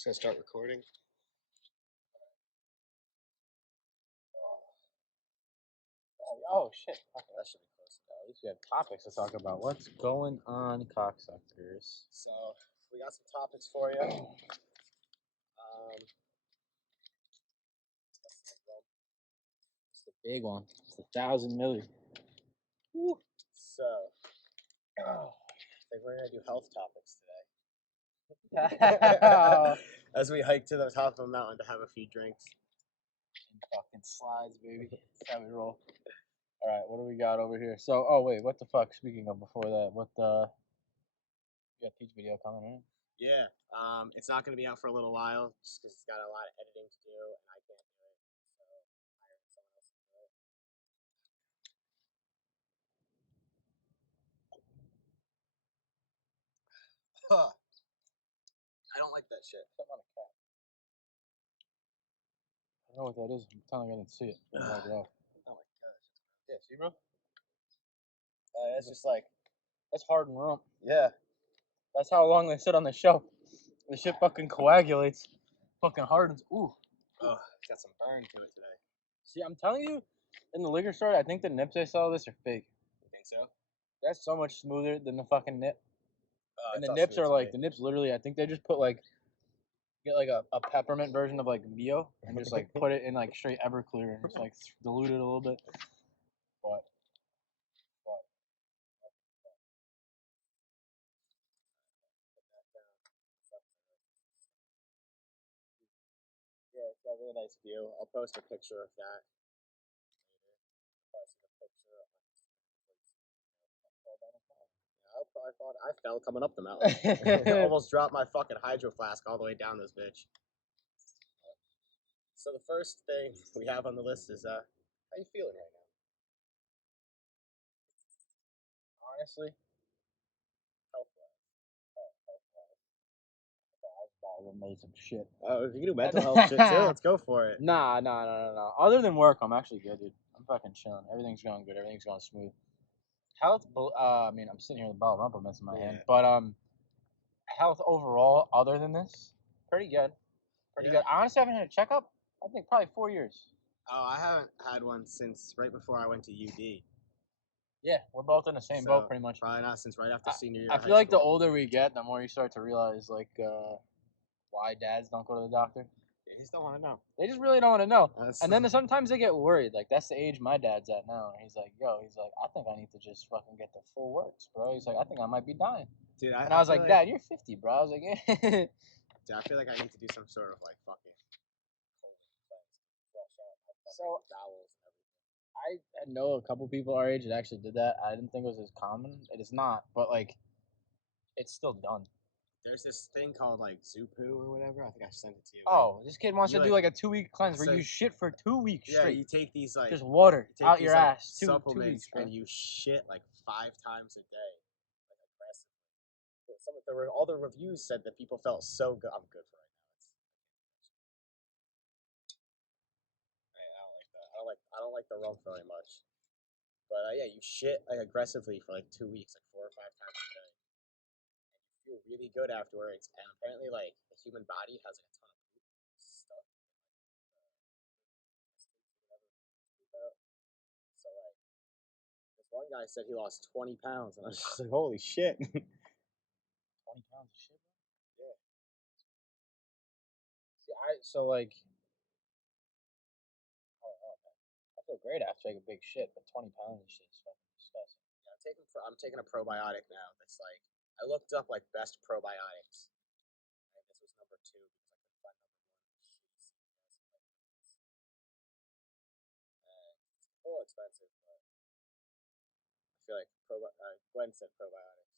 just gonna start recording. Oh shit. Okay, that should be close enough. At least we have topics to talk about. What's going on, cocksuckers? So we got some topics for you. It's the big one. It's the 1,000 million. Woo. So I think we're gonna do health topics today. As we hike to the top of a mountain to have a few drinks. Fucking slides, baby. That's how we roll. All right, what do we got over here? So, oh wait, what the fuck? Speaking of before that, what the? You got Peach video coming in? Yeah. It's not gonna be out for a little while just because it's got a lot of editing to do and I can't do it. So hiring someone else to do it. Huh. I don't like that shit. Something on a cat. I don't know what that is. I'm telling you, I didn't see it. Oh my gosh. Yeah, see, bro? It's just like, That's hardened rump. yeah. That's how long they sit on the shelf. The shit fucking coagulates. Fucking hardens. Ooh. Oh, it's got some burn to it today. See, I'm telling you, in the liquor store, I think the nips I sell this are fake. You think so? That's so much smoother than the fucking nip. And It's the all nips smooth are to like, me. the nips literally, I think they just put like, get like a peppermint version of like Mio and just like put it in like straight Everclear and just like dilute it a little bit. But Yeah, it's got a really nice view. I'll post a picture of that later. Post a picture of my I fell coming up the mountain. Almost dropped my fucking hydro flask all the way down this bitch. So the first thing we have on the list is how you feeling right now? honestly, Health-wise. I made some shit. Oh, if you can do mental health shit too, let's go for it. Nah. Other than work, I'm actually good, dude. I'm fucking chilling. Everything's going good. Everything's going smooth. Health, I mean, I'm sitting here with a bottle of rumplements in my hand, but health overall, other than this, pretty good. Pretty good. I honestly haven't had a checkup. I think probably 4 years. Oh, I haven't had one since right before I went to UD. Yeah, we're both in the same boat, pretty much. Probably not since right after senior year. I feel like the older we get, the more you start to realize like why dads don't go to the doctor. They just don't want to know. They just really don't want to know. And then sometimes they get worried. Like that's the age my dad's at now. And he's like, I think I need to just fucking get the full works, bro. He's like, I think I might be dying. Dude, I was like, Dad, you're 50, bro. I was like, Dude, I feel like I need to do some sort of like fucking So bowels and everything. I know a couple people our age that actually did that. I didn't think it was as common. It is not, but like, it's still done. There's this thing called like Zupu or whatever. I think I sent it to you. Oh, this kid wants to do like a 2-week cleanse where so- you shit for 2 weeks Yeah, straight. you take these like Just water you take out these, your like, ass. 2 supplements weeks, bro. and you shit like 5 times a day, like aggressively. Some of all the reviews said that people felt so good. I'm good for right now. I don't like that. I don't like the rump very much. But yeah, you shit like aggressively for like 2 weeks, like 4 or 5 times a day, and you feel really good afterwards. And apparently, like the human body has like a ton of poop stuff. So like, this one guy said he lost 20 pounds, and I was just like, holy shit. 20 pounds of shit, bro. Yeah. See, so like, I feel great after taking a big shit, but 20 pounds of shit is fucking disgusting. Yeah, I'm taking a probiotic now. That's like, I looked up like best probiotics, and this was number 2 because I couldn't find number 1. It's a little expensive, but I feel like Gwen said probiotics.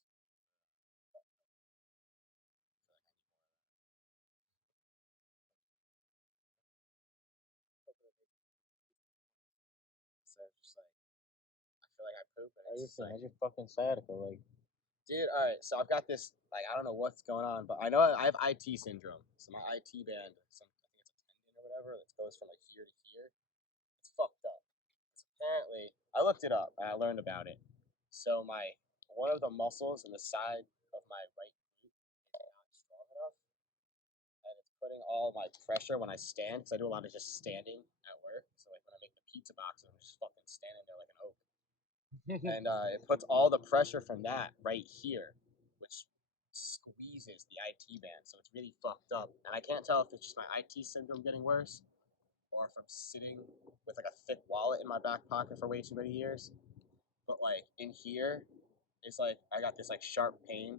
So just like, I feel like I poop, and it's How's like, your fucking sciatica like? dude, all right. So I've got this, like, I don't know what's going on, but I know I have IT syndrome. So my IT band, I think it's a tendon or whatever, that goes from like here to here. It's fucked up. So apparently, I looked it up and I learned about it. So one of the muscles in the side of my right glute is not strong enough, and it's putting all my pressure when I stand, because I do a lot of just standing at work. So like when I make the pizza boxes, I'm just fucking standing there like an oak, and it puts all the pressure from that right here, which squeezes the IT band. So it's really fucked up, and I can't tell if it's just my IT syndrome getting worse, or if I'm sitting with like a thick wallet in my back pocket for way too many years. But like in here, it's like I got this like sharp pain,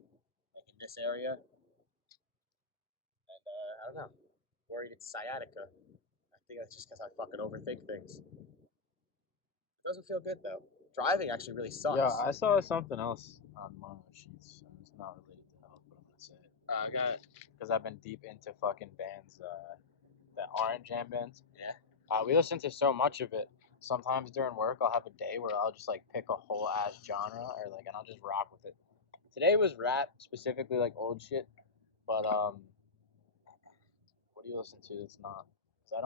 like in this area, and I don't know. Worried it's sciatica. I think that's just because I fucking overthink things. It doesn't feel good though. Driving actually really Yeah, sucks. I saw something else on one of the sheets, and it's not related to health, but I'm gonna say it I got because I've been deep into fucking bands, that aren't jam bands. yeah. We listen to so much of it. Sometimes during work, I'll have a day where I'll just like pick a whole ass genre, or like, and I'll just rock with it. Today was rap, specifically like old shit. But what do you listen to that's not? 'Cause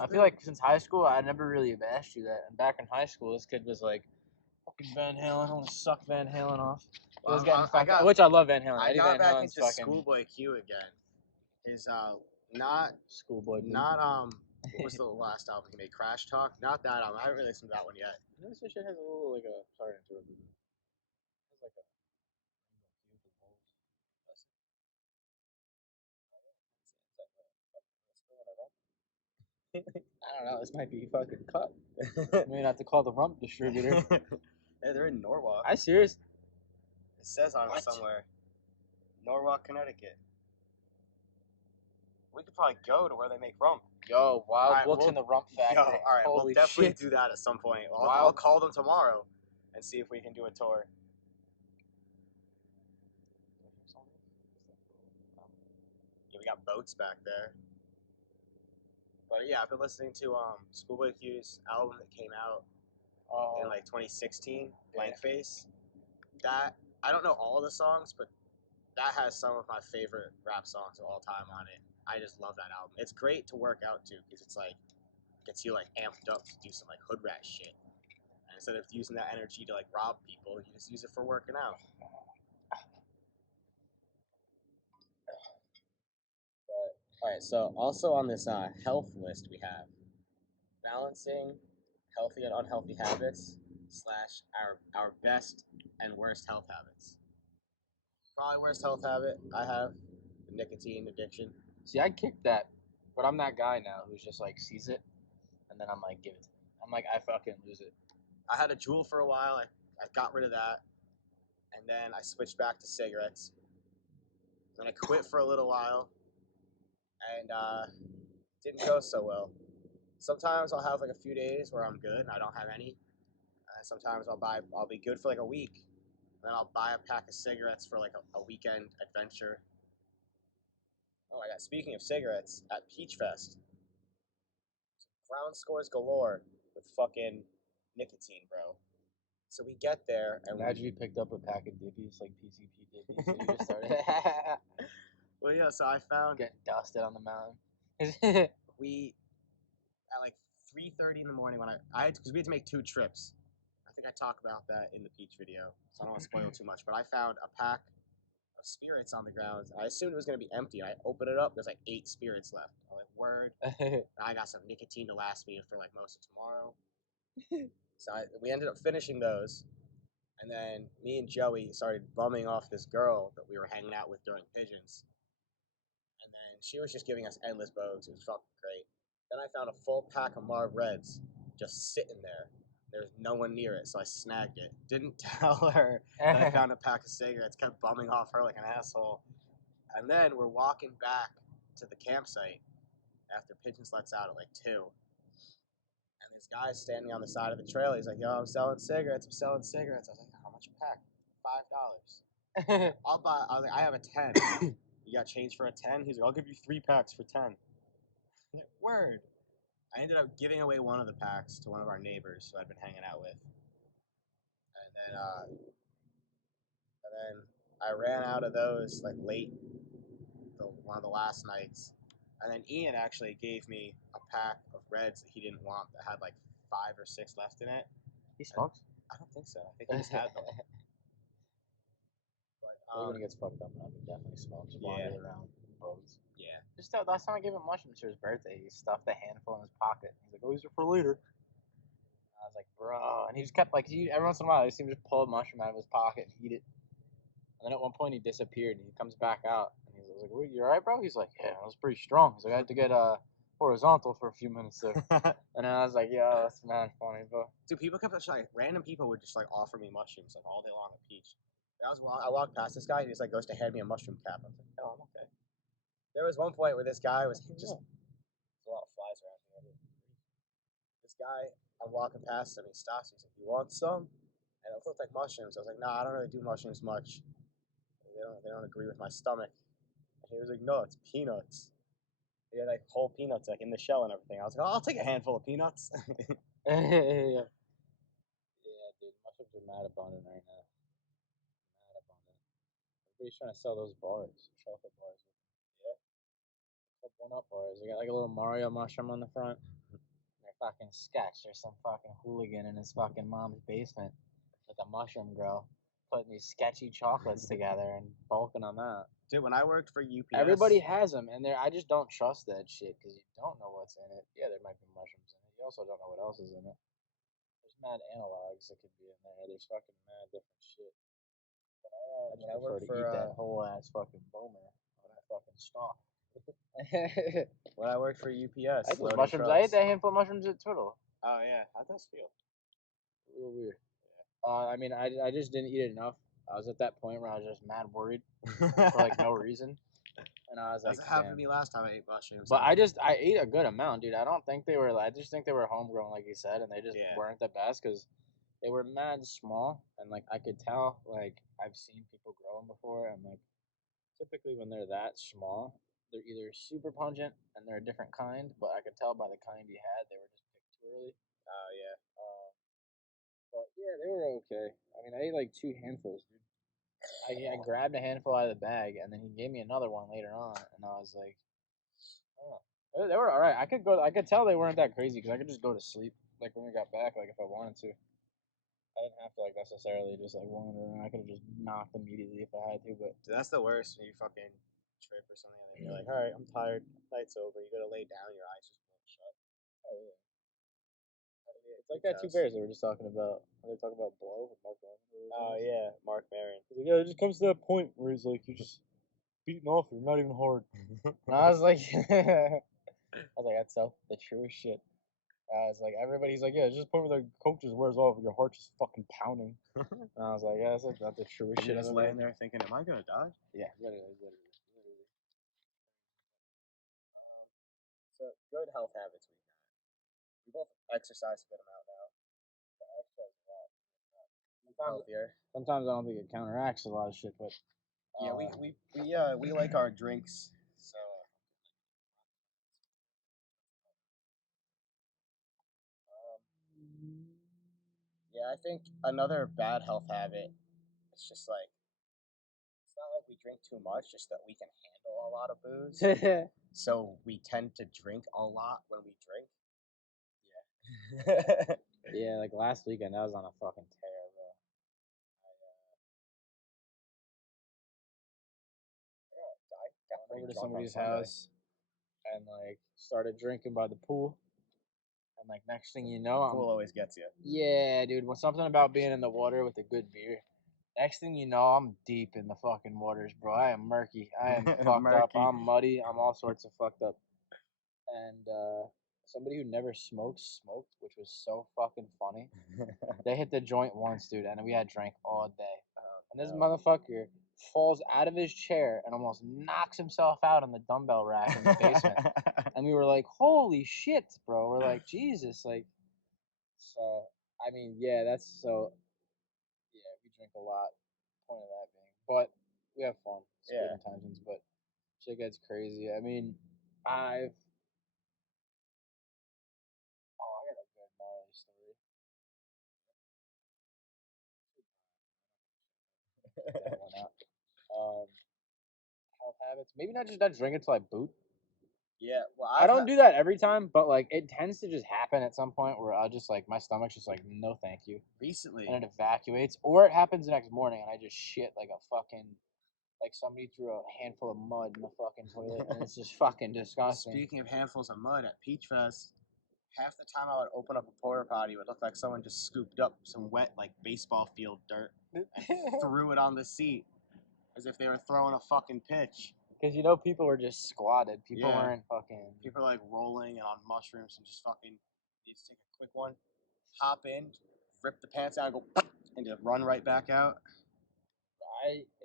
I feel like since high school, I never really have asked you that. And back in high school, this kid was like, fucking Van Halen, I want to suck Van Halen off. He was getting fucking, which I love Van Halen. I Eddie got Van back Halen's into fucking Schoolboy Q again. His not Schoolboy. not what was the last album he made? Crash Talk. Not that album. I haven't really listened to that one yet. You know, this shit has a little like a. Sorry to interrupt you. It has like a. I don't know. This might be fucking cut. Maybe not to call the rump distributor. Yeah, they're in Norwalk. I serious. It says on What? it somewhere. Norwalk, Connecticut. We could probably go to where they make rum. Yo, Wild Alright, Wooks we'll- in the Rump Factory. Yo, all right, Holy we'll definitely shit. do that at some point. I'll Wild- call them tomorrow and see if we can do a tour. Yeah, we got boats back there. But yeah, I've been listening to Schoolboy Q's album that came out in like 2016, Blank Face. That I don't know all the songs, but that has some of my favorite rap songs of all time on it. I just love that album. It's great to work out to because it's like gets you like amped up to do some like hood rat shit. And instead of using that energy to like rob people, you just use it for working out. All right, so also on this health list we have balancing healthy and unhealthy habits slash our best and worst health habits. Probably worst health habit I have the nicotine addiction. See, I kicked that, but I'm that guy now who's just like sees it, and then I'm like, give it to me. I'm like, I fucking lose it. I had a Juul for a while. I got rid of that, and then I switched back to cigarettes. Then I quit for a little while, and didn't go so well. Sometimes I'll have like a few days where I'm good and I don't have any. Sometimes I'll be good for like a week. Then I'll buy a pack of cigarettes for like a weekend adventure. Oh my god! Speaking of cigarettes, at Peach Fest, ground scores galore with fucking nicotine, bro. So we get there and Imagine you picked up a pack of dippies, like PCP dippies, and you just started well, yeah. So I found getting dusted on the mountain. we at like 3:30 in the morning when I had because we had to make 2 trips. I think I talked about that in the Peach video, so I don't want to spoil too much. But I found a pack of spirits on the ground. I assumed it was gonna be empty. I opened it up. There's like 8 spirits left. I'm like, word. I got some nicotine to last me for like most of tomorrow. So we ended up finishing those, and then me and Joey started bumming off this girl that we were hanging out with during Pigeons, and then she was just giving us endless bows. It was fucking great. Then I found a full pack of Marv Reds just sitting there. There's no one near it, so I snagged it. Didn't tell her that I found a pack of cigarettes. Kept bumming off her like an asshole. And then we're walking back to the campsite after Pigeons lets out at like 2. And this guy's standing on the side of the trail. He's like, yo, I'm selling cigarettes. I'm selling cigarettes. I was like, how much a pack? $5. I'll buy. I was like, I have a 10. You got change for a 10? He's like, I'll give you 3 packs for 10. I'm like, word. I ended up giving away one of the packs to one of our neighbors who I'd been hanging out with. And then I ran out of those like late, one of the last nights. And then Ian actually gave me a pack of Reds that he didn't want that had like 5 or 6 left in it. He smokes? I don't think so. I think he just had them. But, when he gets fucked up, he definitely smokes. Wanders around. bugs. Yeah. Just last time I gave him mushrooms for his birthday, he stuffed a handful in his pocket. He's like, "Oh, these are for later." I was like, "Bro," and he just kept like every once in a while he seemed to pull a mushroom out of his pocket and eat it. And then at one point he disappeared and he comes back out and he's like, "What, you alright, bro?" He's like, "Yeah, that was pretty strong." He's like, "I had to get horizontal for a few minutes there." And I was like, "Yo, that's mad funny, bro." Dude, people kept like random people would just like offer me mushrooms like all day long at Peach. I walked past this guy and he's like goes to hand me a mushroom cap. I was like, oh, I'm okay. There was one point where this guy was just there's a lot of flies around here. Dude. This guy, I'm walking past him, he stops me, he's like, "You want some?" And it looked like mushrooms. I was like, "Nah, I don't really do mushrooms much. They don't agree with my stomach." And he was like, "No, it's peanuts." He had like whole peanuts like in the shell and everything. I was like, "Oh, I'll take a handful of peanuts." Yeah, dude, mushrooms are mad abundant right now. Mad abundant. Everybody's trying to sell those bars, chocolate bars. Yeah, one up bars. They got like a little Mario mushroom on the front. They're fucking sketch. There's some fucking hooligan in his fucking mom's basement with a mushroom grow, putting these sketchy chocolates together and bulking them out. Dude, when I worked for UPS, Everybody has them, and I just don't trust that shit because you don't know what's in it. Yeah, there might be mushrooms in it. You also don't know what else is in it. There's mad analogs that could be in there. There's fucking mad different shit. But I when I just prefer worked to for eat that whole ass fucking boomer on that fucking stalk. when I worked for UPS, I ate those loading mushrooms. I ate trucks. that handful of mushrooms at Turtle. Oh yeah, how'd those feel? A little weird. I mean, I just didn't eat it enough. I was at that point where I was just mad worried for like no reason, and I was like, That's what happened to damn. me last time I ate mushrooms. But I ate a good amount, dude. I don't think they were. I just think they were homegrown, like you said, and they just Yeah. weren't the best because they were mad small, and like I could tell, like I've seen people grow them before, and like typically when they're that small, they're either super pungent and they're a different kind, but I could tell by the kind he had, they were just picked too early. Oh yeah. But yeah, they were okay. I mean, I ate like two handfuls, dude. I grabbed a handful out of the bag, and then he gave me another one later on, and I was like, oh, they were all right. I could go. I could tell they weren't that crazy because I could just go to sleep like when we got back, like if I wanted to. I didn't have to like necessarily just like wander around. I could have just knocked immediately if I had to. But Dude, that's the worst when you fucking trip or something and you're like, all right, I'm tired. Night's over. You gotta lay down. Your eyes just won't shut. oh yeah, it's like that two bears they were just talking about. They were talking about blow with Mark Maron. Oh yeah, Mark Maron. He's like, yeah, it just comes to that point where he's like, you're just beating off. You're not even hard. And I was like, that's so the truest shit. I was like, everybody's like, yeah, it's just the point where the coach just wears off, and your heart's just fucking pounding. And I was like, yeah, that's not the truest shit. You're just laying there thinking, am I gonna die? Yeah, literally. So good health habits we got. We both exercise a good amount now. Exercise a lot. Sometimes I don't think it counteracts a lot of shit, but Yeah, we like our drinks. So yeah, I think another bad health habit is just like it's not like we drink too much, just that we can handle a lot of booze. So we tend to drink a lot when we drink. Yeah. yeah, like last weekend I was on a fucking tear, bro. I got Went over pretty to drunk on somebody's Sunday. house and like started drinking by the pool. And like next thing you know, Pool always gets you. yeah, dude. Well, something about being in the water with a good beer. Next thing you know, I'm deep in the fucking waters, bro. I am murky. I am fucked up. Murky. I'm muddy. I'm all sorts of fucked up. And somebody who never smoked, which was so fucking funny. They hit the joint once, dude, and we had drank all day. And this motherfucker falls out of his chair and almost knocks himself out on the dumbbell rack in the basement. And we were like, holy shit, bro. We're like, Jesus, like, so, I mean, yeah, yeah, we drink a lot. Point of that being. But we have fun. It's good intentions, but shit gets crazy. I mean, I got a good gnarly story. That one out. Health habits. Maybe not just not drink until I boot. Yeah, well, I don't do that every time, but like it tends to just happen at some point where I'll just like my stomach's just like no thank you, recently. and it evacuates, or it happens the next morning and I just shit like a fucking like somebody threw a handful of mud in the fucking toilet, and it's just fucking disgusting. Speaking of handfuls of mud at Peach Fest, half the time I would open up a porta potty, it would look like someone just scooped up some wet, like, baseball field dirt and threw it on the seat as if they were throwing a fucking pitch. Because you know people were just squatted. People Yeah. weren't fucking. People are like rolling and on mushrooms and just fucking need to take a quick one, hop in, rip the pants out, and go, and just run right back out.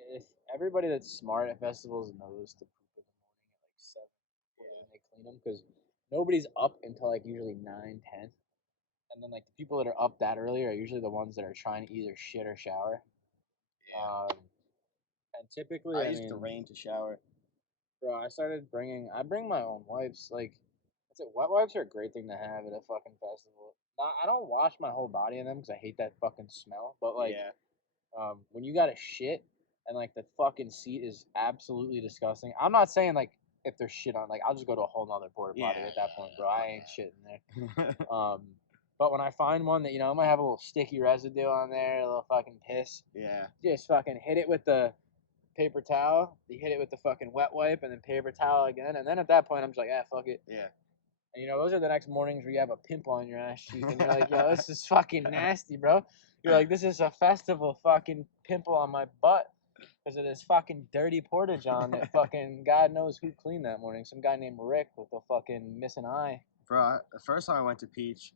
If everybody that's smart at festivals knows to poop in the morning at like 7 when they clean them, because nobody's up until like usually 9, 10, and then like the people that are up that early are usually the ones that are trying to either shit or shower. Yeah. And typically, I used the rain to shower. bro, I bring my own wipes. Like, wet wipes are a great thing to have at a fucking festival. I don't wash my whole body in them because I hate that fucking smell. But like, when you got to shit and like the fucking seat is absolutely disgusting. I'm not saying like if there's shit on, like I'll just go to a whole nother porta potty at that point, bro. I ain't shitting there. But when I find one that you know it might have a little sticky residue on there, a little fucking piss. Yeah. Just fucking hit it with the paper towel. You hit it with the fucking wet wipe and then paper towel again. And then at that point, I'm just like, fuck it. Yeah. And you know, those are the next mornings where you have a pimple on your ass cheek and you're like, yo, this is fucking nasty, bro. You're like, this is a festival fucking pimple on my butt because of this fucking dirty porta john that fucking God knows who cleaned that morning. Some guy named Rick with a fucking missing eye. Bro, the first time I went to Peach.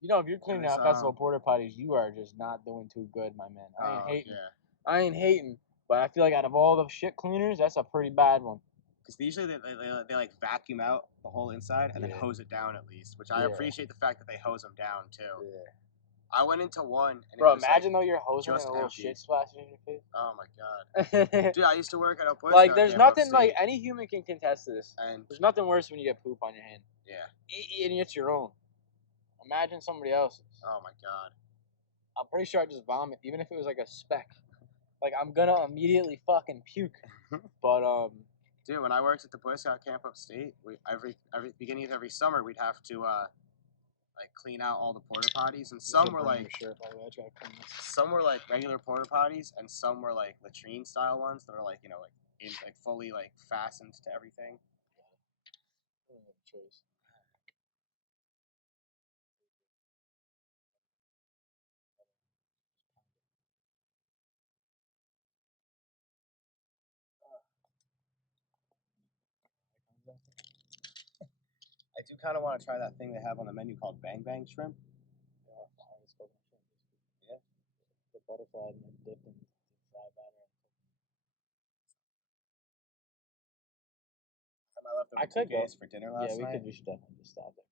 You know, if you're cleaning out festival porta potties, you are just not doing too good, my man. I ain't hating. Yeah. I ain't hating. But I feel like out of all the shit cleaners, that's a pretty bad one. Because usually they like vacuum out the whole inside and then hose it down at least, which I appreciate the fact that they hose them down too. Yeah. I went into one. And bro, it was imagine like though you're hosing and a little shit splashes in your face. Oh my god. Dude, I used to work at a Boy like, Scout there's camp nothing upstate. like any human can contest to this. And there's nothing worse when you get poop on your hand. Yeah. And it's your own. Imagine somebody else's. Oh my god. I'm pretty sure I'd just vomit, even if it was like a speck. Like I'm gonna immediately fucking puke. But dude, when I worked at the Boy Scout camp upstate, we every beginning of every summer we'd have to like clean out all the porta potties, and some were like some were like regular porta potties, and some were like latrine style ones that are like you know like in like fully like fastened to everything. I don't have a choice. I do kind of want to try that thing they have on the menu called Bang Bang Shrimp. Yeah. The butterfly and then dip and fry batter. I could go for dinner last night. We should definitely just stop it.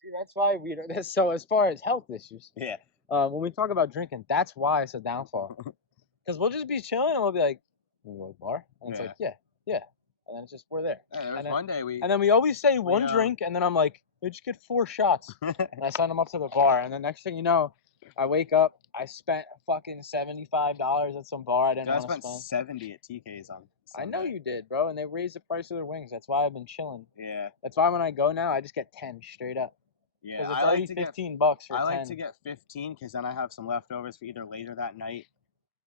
See, that's why we don't. So as far as health issues, when we talk about drinking, that's why it's a downfall. Because we'll just be chilling and we'll be like, "We go to the bar," and it's like, yeah, and then it's just we're there. Yeah, there was one day and then we always say one drink, and then I'm like, "They just get 4 shots," and I send them up to the bar, and the next thing you know, I wake up, I spent fucking $75 at some bar I didn't want to spend. I spent $70 at TK's on Sunday. I know you did, bro, and they raised the price of their wings. That's why I've been chilling. Yeah. That's why when I go now, I just get 10 straight up. Yeah, because it's already $15 for 10. I like to get 15 because then I have some leftovers for either later that night.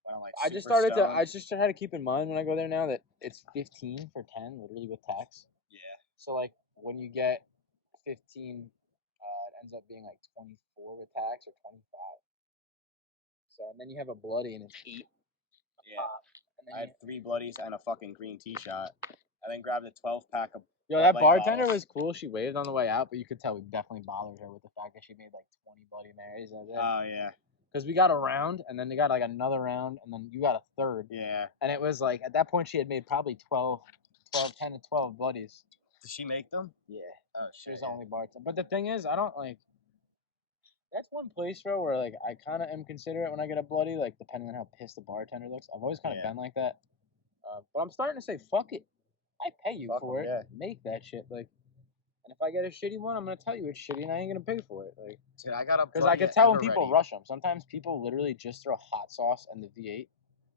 When I'm like I just started to keep in mind when I go there now that it's 15 for 10, literally with tax. Yeah. So like when you get 15, it ends up being like 24 with tax or 25. So and then you have a bloody and it's 8. Yeah. I had 3 bloodies and a fucking green tea shot. I then grabbed a 12-pack of. Yo, that bartender was cool. She waved on the way out, but you could tell we definitely bothered her with the fact that she made like 20 Bloody Marys. Oh yeah. Because we got a round, and then they got like another round, and then you got a third. Yeah. And it was like, at that point, she had made probably 10 to 12 bloodies. Did she make them? Yeah. Oh, shit. She was the only bartender. But the thing is, I don't like, that's one place, bro, where like I kind of am considerate when I get a bloody, like depending on how pissed the bartender looks. I've always kind of been like that. But I'm starting to say, fuck it. I pay you for it. Yeah. Make that shit. Like, and if I get a shitty one, I'm gonna tell you it's shitty, and I ain't gonna pay for it. Like, dude, I got a because I could tell when people rush them. Sometimes people literally just throw hot sauce in the V8,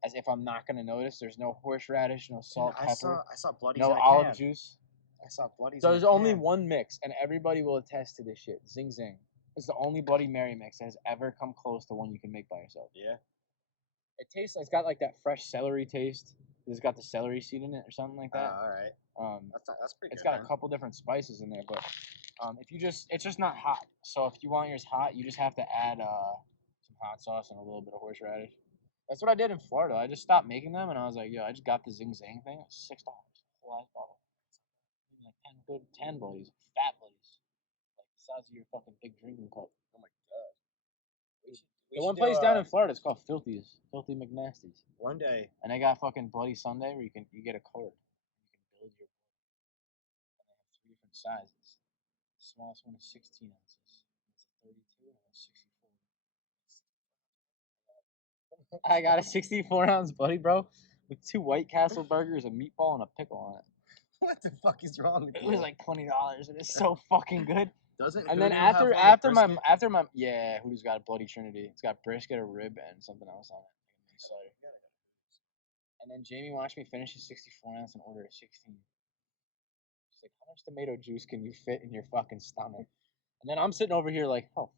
as if I'm not gonna notice. There's no horseradish, no salt, pepper. I saw bloodies. No olive juice. I saw bloodies. So there's only one mix, and everybody will attest to this shit. Zing Zing. It's the only Bloody Mary mix that has ever come close to one you can make by yourself. Yeah. It tastes. It's got like that fresh celery taste. It's got the celery seed in it or something like that. All right. That's pretty It's good. got a couple different spices in there, but if you just, it's just not hot. So if you want yours hot, you just have to add some hot sauce and a little bit of horseradish. That's what I did in Florida. I just stopped making them, and I was like, yo, I just got the Zing Zang thing. It was $6, full ass bottle. Like 10 buddies, fat buddies, like the size of your fucking big drinking cup. Oh my god. The one place down in Florida is called Filthy's, Filthy McNasty's, one day. and they got fucking Bloody Sunday where you get a card, you can build your, and they have 3 different sizes. The smallest one is 16 ounces. It's a 32 and a 64. I got a 64-ounce buddy, bro, with 2 White Castle burgers, a meatball, and a pickle on it. What the fuck is wrong with It you? was like $20, and it's so fucking good. Doesn't And then Hoodoo after have, my yeah, Hootoo's got a Bloody Trinity. It's got brisket, a rib, and something else on it. And then Jamie watched me finish a 64-ounce and order a 16. She's like, how much tomato juice can you fit in your fucking stomach? And then I'm sitting over here like, oh,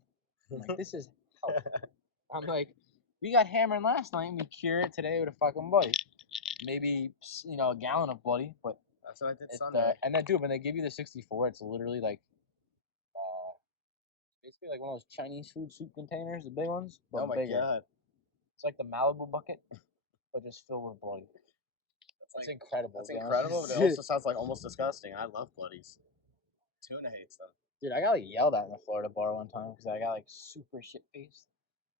I'm like, this is health. I'm like, we got hammered last night and we cure it today with a fucking Bloody. Maybe, a gallon of Bloody, but that's what I did Sunday. and then, dude, when they give you the 64, it's literally like, basically like one of those Chinese food soup containers, the big ones, but oh my bigger. god. It's like the Malibu bucket, but just filled with Bloody. That's like, incredible. That's incredible, but it also sounds like almost disgusting. I love Bloodies. Tuna hates them. Dude, I got like yelled at in the Florida bar one time because I got like super shit faced,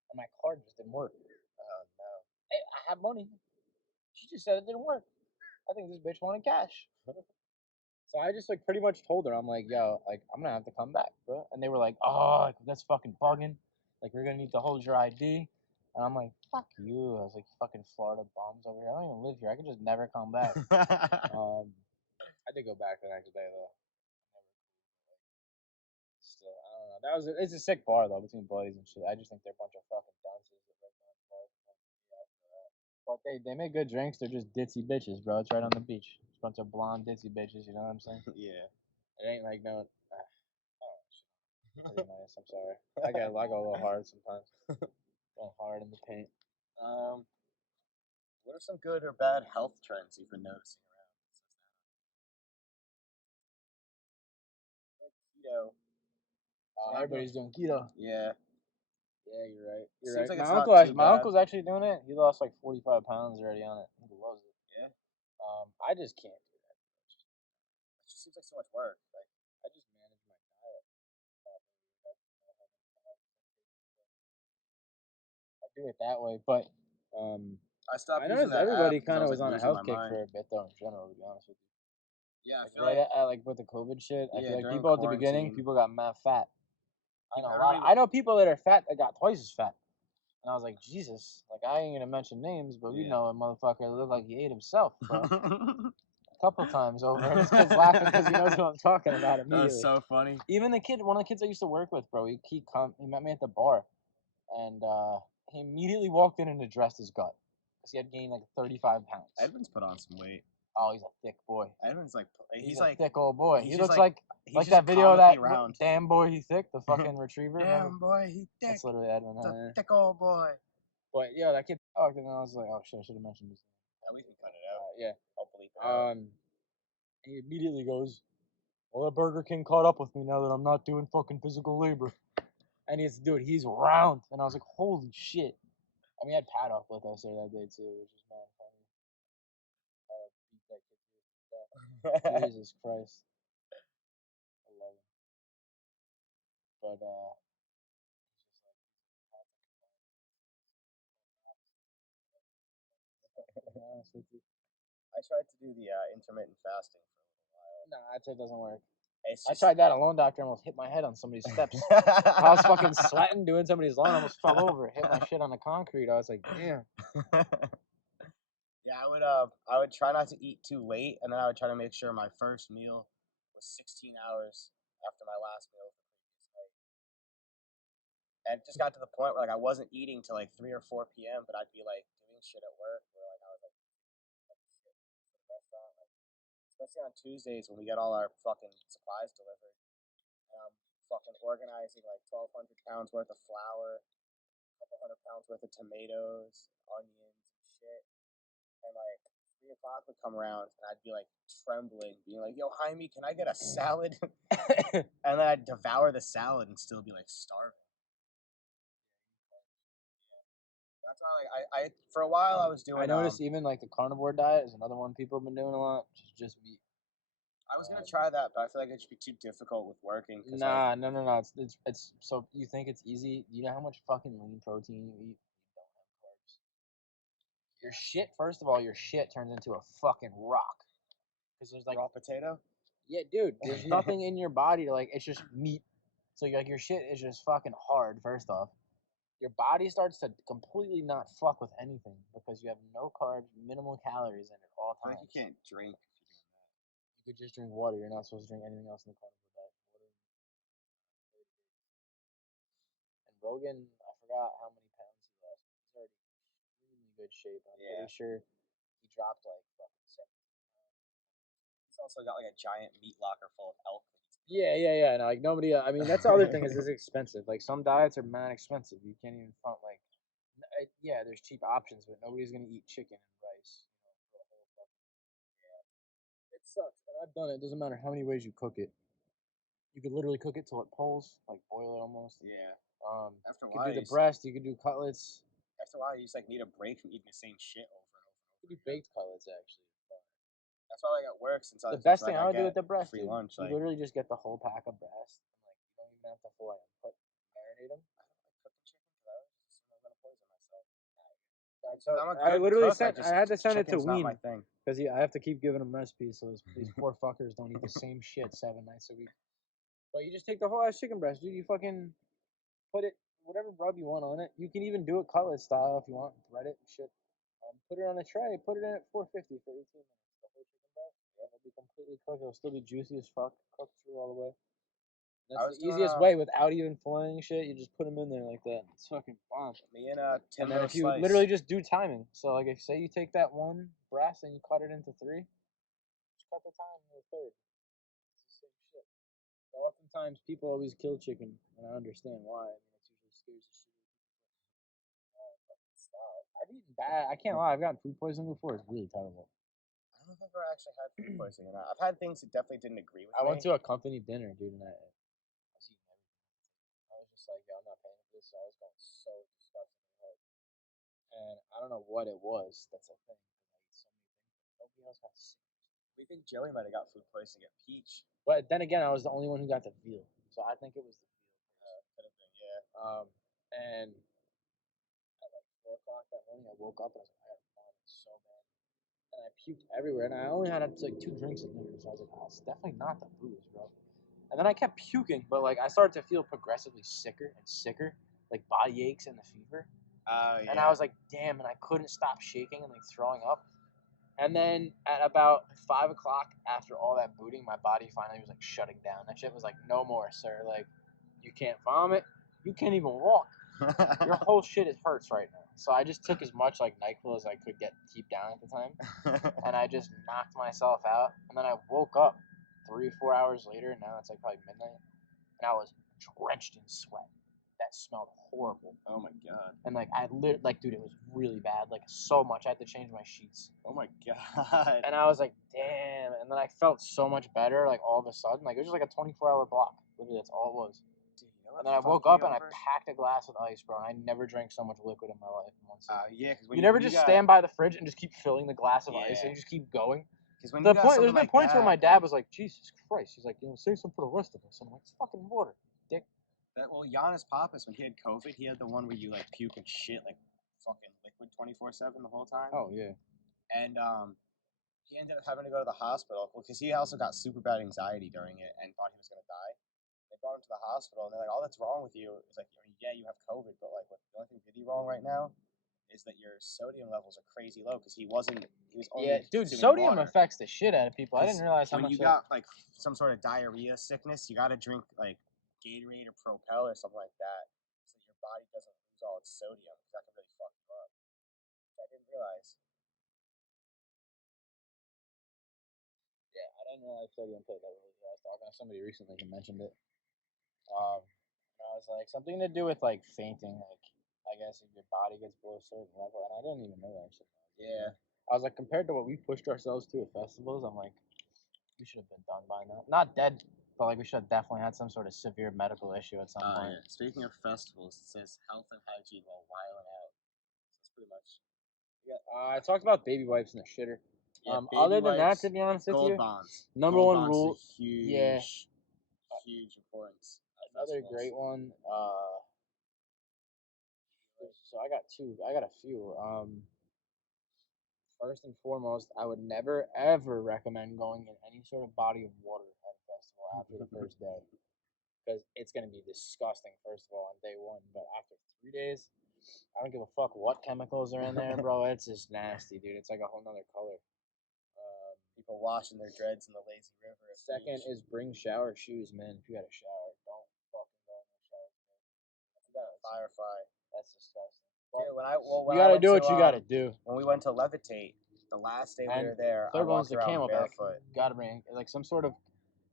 and my card just didn't work. Oh no. Hey, I have money. She just said it didn't work. I think this bitch wanted cash. So I just like pretty much told her, I'm like, yo, like I'm gonna have to come back, bro. And they were like, oh, like, that's fucking bugging. Like we're gonna need to hold your ID. And I'm like, fuck you. I was like, fucking Florida bums over here. I don't even live here. I could just never come back. I did go back the next day though. Still, I don't know. It's a sick bar though, between Bloodies and shit. I just think they're a bunch of fucking dunces that work on bars. But they make good drinks. They're just ditzy bitches, bro. It's right on the beach. It's a bunch of blonde ditzy bitches. You know what I'm saying? Yeah. It ain't like no. Oh, shit. Pretty nice. I'm sorry. I go a little hard sometimes. Going hard in the paint. What are some good or bad health trends you've been noticing around? Like keto. Everybody's doing keto. Yeah. Yeah, you're right. You're Seems right. like it's My not uncle, too my bad. uncle's actually doing it. He lost like 45 pounds already on it. He loves it. Yeah. I just can't do that. It just seems like so much work. Like I just manage my diet. I do it that way, but I stopped I using noticed that everybody app 'cause kind of I was like on a losing health my kick mind. for a bit, though. In general, to be honest with you. Yeah, I Like feel right like at like with the COVID shit, I feel like during people at the beginning, quarantine. people got mad fat. I know a lot. Everybody- I know people that are fat that got twice as fat. And I was like, Jesus, like I ain't gonna mention names, but we Yeah. know a motherfucker that looked like he ate himself, bro. A couple times over, and his kid's laughing because he knows who I'm talking about That immediately. was so funny. Even the kid, one of the kids I used to work with, bro, he met me at the bar, and he immediately walked in and addressed his gut because he had gained like 35 pounds. Edwin's put on some weight. Oh, he's a thick boy. Edwin's like He's like a thick old boy. he's He just looks like- like he's just that video of that comically round. damn boy he thick, the fucking retriever. remember? Damn boy, he thick. That's literally Edwin. The thick old boy. But yeah, that kid talked, and I was like, oh shit, I should have mentioned this. Yeah, we can cut it out. Yeah. I'll bleep it out. He immediately goes, well, that Burger King caught up with me now that I'm not doing fucking physical labor. And he's round. And I was like, holy shit. And we had Pat off with us there that day too, which is mad funny. Jesus Christ. I love him. But, I tried to do the intermittent fasting for a little while. no, that shit doesn't work. It's I just- tried that alone, doctor, almost hit my head on somebody's steps. I was fucking sweating doing somebody's lawn, almost fell over, hit my shit on the concrete. I was like, damn. Yeah, I would try not to eat too late, and then I would try to make sure my first meal was 16 hours after my last meal of the previous night. And it just got to the point where like I wasn't eating till like 3 or 4 p.m., but I'd be like doing shit at work where like I was like shit for the restaurant, like especially on Tuesdays when we get all our fucking supplies delivered. And I'm fucking organizing like 1,200 pounds worth of flour, couple 100 pounds worth of tomatoes, onions, and shit. And like 3 o'clock would come around, and I'd be like trembling, being like, "Yo, Jaime, can I get a salad?" And then I'd devour the salad and still be like starving. That's why like I for a while I was doing I noticed even like the carnivore diet is another one people have been doing a lot. Just meat. I was gonna try that, but I feel like it should be too difficult with working. Nah, no. It's so you think it's easy? You know how much fucking lean protein you eat? You don't have carbs. Your shit, first of all, your shit turns into a fucking rock because there's like raw potato. yeah, dude. There's nothing in your body to like. It's just meat. So like your shit is just fucking hard. First off, your body starts to completely not fuck with anything because you have no carbs, minimal calories in at all I feel times. like you can't drink if you're doing that. You could just drink water. You're not supposed to drink anything else in the carnivore diet. Water. And Rogan, I forgot how many pounds he lost. He's already in extremely good shape. I'm Yeah. pretty sure he dropped like fucking 17 pounds. He's also got like a giant meat locker full of elk meat. Yeah. No, like nobody. I mean, that's the other thing is it's expensive. Like some diets are mad expensive. You can't even front like. Yeah, there's cheap options, but nobody's gonna eat chicken and rice. For a whole fucking. Yeah, it sucks. And I've done it. It doesn't matter how many ways you cook it. You could literally cook it till it pulls, like boil it almost. Yeah. After a You could while, do the breast. You could do cutlets. After a while, you just like need a break from eating the same shit over and over. You could do baked cutlets actually. That's why like at work since The best thing like, I would do get with the breast, free dude, lunch. you Like literally just get the whole pack of breast. And, like you don't even have to fillet them, but marinate them. I don't like cooking chicken because I was just I'm gonna poison myself. So I'm a I good literally cook. sent. I had to send it to chicken's not Ween my thing. because I have to keep giving him recipes, so these poor fuckers don't eat the same shit 7 nights a week. But you just take the whole ass chicken breast, dude. You fucking put it whatever rub you want on it. You can even do it cutlet style if you want. Bread it and shit. Put it on a tray. Put it in at 450 for 18 minutes. The whole chicken breast. Yeah, it'll be completely cooked. It'll still be juicy as fuck, cooked through all the way. That's the easiest way without even filleting shit. You just put them in there like that. It's fucking bomb. Me and And Timbo then if you Slice. literally just do timing, so like if say you take that one breast and you cut it into three, just cut the time in the third. It's the same shit. So oftentimes people always kill chicken, and I understand why. I mean, it's usually scares the shit out of people. Stop. I've eaten bad. I can't lie. I've gotten food poisoning before. It's really terrible. I don't know if I've ever actually had food poisoning or not. I've had things that definitely didn't agree with I me. went to a company dinner, dude, and I was eating everything. I was just like, yo, I'm not paying for this. So I was going so disgusting in the head. And I don't know what it was. That's a thing. I eat so many things, but nobody else got sick. We think Joey might have got food poisoning at Peach. But then again, I was the only one who got the veal, so I think it was the veal. Could have been, yeah. And at like 4 o'clock that morning, I woke up and I was like, I got vomit so bad, and I puked everywhere. And I only had like 2 drinks at dinner, so I was like, oh, it's definitely not the booze, bro. And then I kept puking, but like I started to feel progressively sicker and sicker, like body aches and the fever. Yeah. And I was like, damn, and I couldn't stop shaking and like throwing up. And then at about 5 o'clock, after all that booting, my body finally was like shutting down. That shit was like, no more, sir. Like, you can't vomit. You can't even walk. Your whole shit hurts right now. So I just took as much like NyQuil as I could keep down at the time, and I just knocked myself out. And then I woke up 3 or 4 hours later. Now it's like probably midnight, and I was drenched in sweat. That smelled horrible. Oh my god. And like dude, it was really bad. Like so much, I had to change my sheets. Oh my god. And I was like, damn. And then I felt so much better. Like all of a sudden, like it was just like a 24-hour block. Literally, that's all it was. Dude, you know and then I woke up and I packed a glass with ice, bro. And I never drank so much liquid in my life in one sitting. Yeah, because you never just stand by the fridge and just keep filling the glass of ice and you just keep going. Because when there's been like points where my dad was like, Jesus Christ. He's like, save some for the rest of us. I'm like, it's fucking water, dick. Well, Giannis Papas, when he had COVID, he had the one where you like puke and shit like fucking liquid 24/7 the whole time. Oh yeah. And he ended up having to go to the hospital because he also got super bad anxiety during it and thought he was gonna die. They brought him to the hospital and they're like, "Oh, that's wrong with you." It's like, "Yeah, you have COVID, but like, the only thing really wrong right now is that your sodium levels are crazy low because he was only dude, sodium water. affects the shit out of people. I didn't realize how when much. When you got like some sort of diarrhea sickness, you got to drink like Gatorade or Propel or something like that, so that your body doesn't lose all its sodium. Because that can really fuck you up. Which I didn't realize. Yeah, I didn't realize sodium played that role. I was talking to somebody recently who mentioned it. And I was like, something to do with like fainting. Like I guess if your body gets below a certain level, and I didn't even know that shit. Yeah. I was like, compared to what we pushed ourselves to at festivals, I'm like, we should have been done by now. Not dead, but like we should have definitely had some sort of severe medical issue at some point. Yeah. Speaking of festivals, it says health and hygiene while wilding out. So it's pretty much. I talked about baby wipes in the shitter. Yeah, Other baby than that, wipes, to be honest with gold you, bonds. number Gold one bonds rule, is a yeah, huge importance at another festivals. great one. So I got two. I got a few. First and foremost, I would never ever recommend going in any sort of body of water at a festival after the first day, because it's gonna be disgusting. First of all, on day one, but after 3 days, I don't give a fuck what chemicals are in there, bro. It's just nasty, dude. It's like a whole nother color. People washing their dreads in the lazy river. Second is bring shower shoes, man. If you got a shower, don't fucking go in the shower. You got a firefly. That's disgusting. Yeah, You gotta do what you gotta do. When we went to Levitate, the last day we And were there, I third one's walked the around camelback. barefoot. Gotta bring like some sort of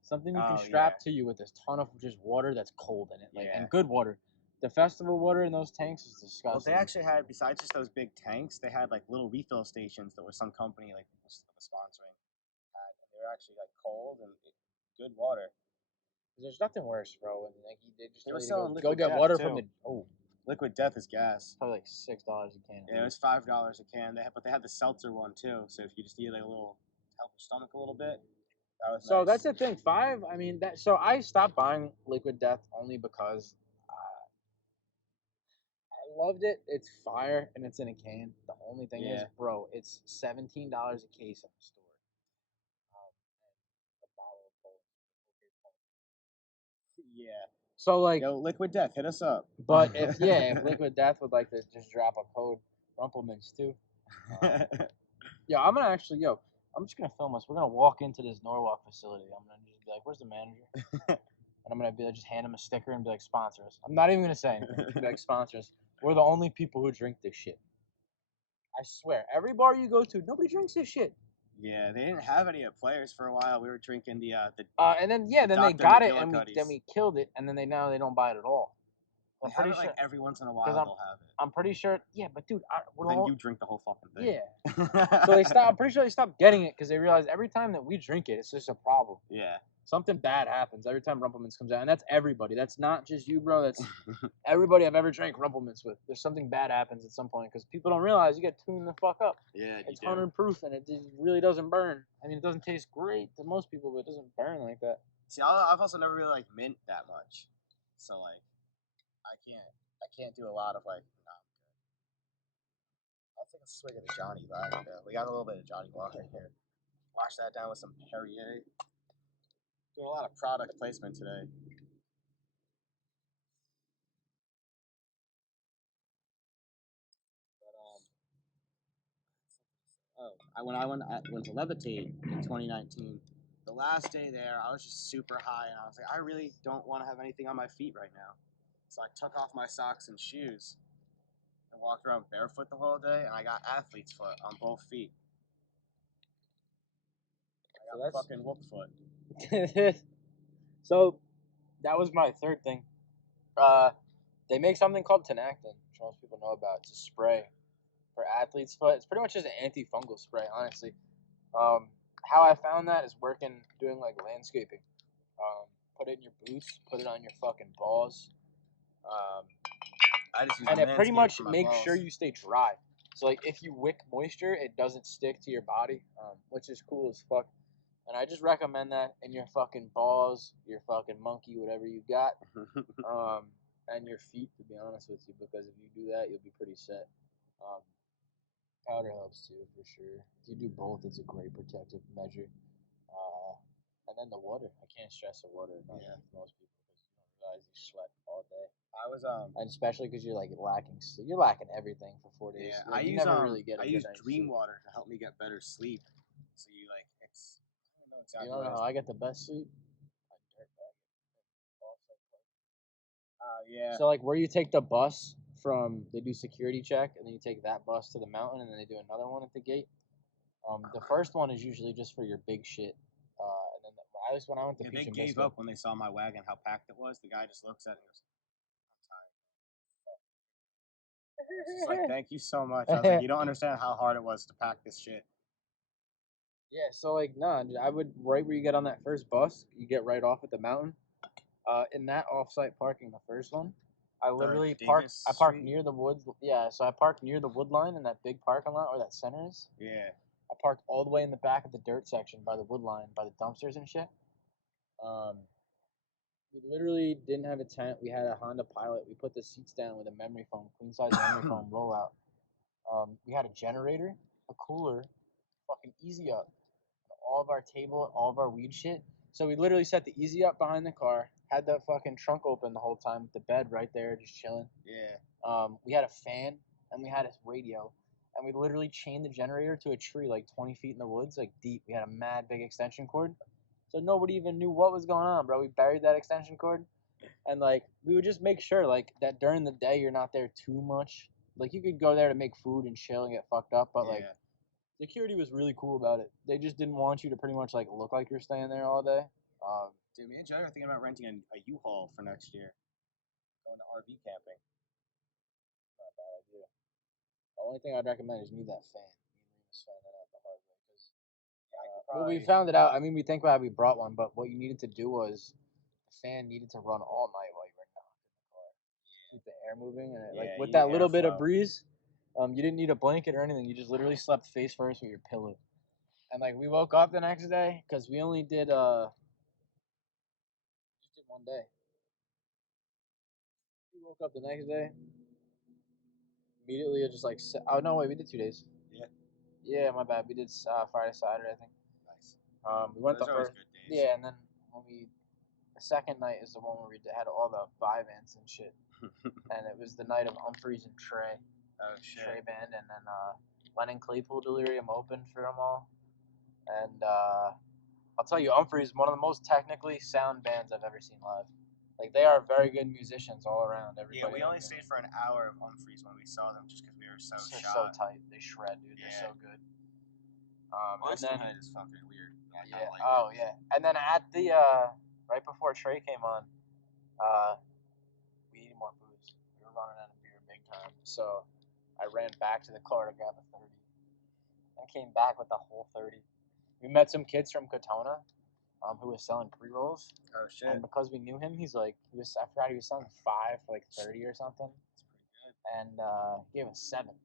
something you can Oh, strap to you with this ton of just water that's cold in it, like Yeah. and good water. The festival water in those tanks is Well, disgusting. they actually had, besides just those big tanks, they had like little refill stations that was some company like was sponsoring. They were actually like cold and good water. There's nothing worse, bro. And like they just They tell were you to selling go liquid get death, water too. from the Liquid death is gas. probably like $6 a can. Yeah, it was $5 a can. But they had the seltzer one too. So if you just need like a little help your stomach a little bit, that was So nice. that's the thing. Five. I mean that. So I stopped buying Liquid Death only because I loved it. It's fire and it's in a can. The only thing is, Yeah. bro, it's $17 a case in the store. And a bottle of Coke. Yeah. So like, Yo, Liquid Death, hit us up. but if Liquid Death would like to just drop a code, Rumplemans too. Yeah, I'm gonna actually, I'm just gonna film us. We're gonna walk into this Norwalk facility. I'm gonna just be like, "Where's the manager?" And I'm gonna be like, just hand him a sticker and be like, "Sponsor us." I'm not even gonna say anything. Just be like, "Sponsor us." We're the only people who drink this shit. I swear, every bar you go to, nobody drinks this shit. Yeah, they didn't have any players for a while. We were drinking the And then then they Dr. got it, and McGillicuddy's. we killed it, and then now they don't buy it at all. They have it like every once in a while. They'll have it. I'm pretty sure. Yeah, but dude, Then you drink the whole fucking thing. Yeah. So they stopped. I'm pretty sure they stopped getting it because they realized every time that we drink it, it's just a problem. Yeah. Something bad happens every time Rumplemans comes out, and that's everybody. That's not just you, bro. That's everybody I've ever drank Rumplemans with. There's something bad happens at some point because people don't realize you get tuned the fuck up. Yeah, it's 100 proof, and it really doesn't burn. I mean, it doesn't taste great to most people, but it doesn't burn like that. See, I've also never really liked mint that much, so like, I can't do a lot of like. No, I'm good. I'll take a swig of the Johnny Walker. We got a little bit of Johnny Walker here. Wash that down with some Perrier. Doing a lot of product placement today. But when I went to Levitate in 2019, the last day there, I was just super high, and I was like, I really don't want to have anything on my feet right now. So I took off my socks and shoes and walked around barefoot the whole day, and I got athlete's foot on both feet. I got fucking whoop foot. So that was my third thing. They make something called Tenactin, which most people know about. It's a spray for athlete's foot. It's pretty much just an antifungal spray, honestly. How I found that is doing like landscaping. Put it in your boots, put it on your fucking balls. I just use and it pretty much makes balls. sure you stay dry. So like if you wick moisture, it doesn't stick to your body, which is cool as fuck. And I just recommend that in your fucking balls, your fucking monkey, whatever you got, and your feet. To be honest with you, because if you do that, you'll be pretty set. Powder helps too, for sure. If you do both, it's a great protective measure. And then the water. I can't stress the water enough for most people because you don't realize you sweat all day. I was and especially because you're like lacking sleep. You're lacking everything for 4 days. Yeah, Like, I use I use Dream Water to help me get better sleep. So you like it's I don't know exactly. You don't know how I get the best sleep? Yeah. So like where you take the bus from, they do security check, and then you take that bus to the mountain, and then they do another one at the gate. The first one is usually just for your big shit. And then at least when I went to they gave up when they saw my wagon how packed it was. The guy just looks at it and goes, It's like, thank you so much. I was like, you don't understand how hard it was to pack this shit. Yeah, so like, nah, I would right where you get on that first bus, you get right off at the mountain. In that offsite parking, the first one, I literally parked. I parked near the woods. Yeah, so I parked near the wood line in that big parking lot where that center is. Yeah. I parked all the way in the back of the dirt section by the wood line, by the dumpsters and shit. We literally didn't have a tent. We had a Honda Pilot. We put the seats down with a memory foam, queen size memory foam rollout. We had a generator, a cooler, fucking easy up, all of our table, all of our weed shit. So we literally set the easy up behind the car, had the fucking trunk open the whole time, with the bed right there, just chilling. Yeah. We had a fan and we had a radio, and we literally chained the generator to a tree like 20 feet in the woods, like deep. We had a mad big extension cord, so nobody even knew what was going on, bro. We buried that extension cord, and like we would just make sure like that during the day you're not there too much. Like you could go there to make food and chill and get fucked up, but like security was really cool about it. They just didn't want you to pretty much like look like you're staying there all day. Dude, me and Joey are thinking about renting a U-Haul for next year. Going to RV camping. Not a bad idea. The only thing I'd recommend is move that fan. Me and Remus found that out the hard way because well, we found it out. I mean, we think about we brought one, but what you needed to do was the fan needed to run all night while you were not in the car. Keep the air moving, and like with that little bit of breeze, you didn't need a blanket or anything. You just literally slept face first with your pillow. And like we woke up the next day because we only did just did one day. We woke up the next day. Immediately, it just like oh no, wait, we did 2 days. Yeah. Yeah, my bad. We did Friday, Saturday, I think. Nice. We went Those the are always first. good days. Yeah, and then when the second night is the one where we had all the Vivans and shit, and it was the night of Humphreys and Trey. Oh shit. Trey band, and then Lennon Claypool Delirium opened for them all, and I'll tell you, Humphreys is one of the most technically sound bands I've ever seen live. Like they are very good musicians all around. Everybody. Yeah, we only stayed for an hour of Humphreys when we saw them, just because we were so They're shot. so tight. They shred, dude. They're so good. Oysterhead is fucking weird. Yeah. Oh yeah. And then at the right before Trey came on, we needed more booze. We were running out of beer big time. So I ran back to the car to grab a 30, and came back with the whole 30. We met some kids from Katona, who was selling pre rolls. Oh shit. And because we knew him, I forgot he was selling 5 for like 30 or something. That's pretty good. And he gave us 7. Like,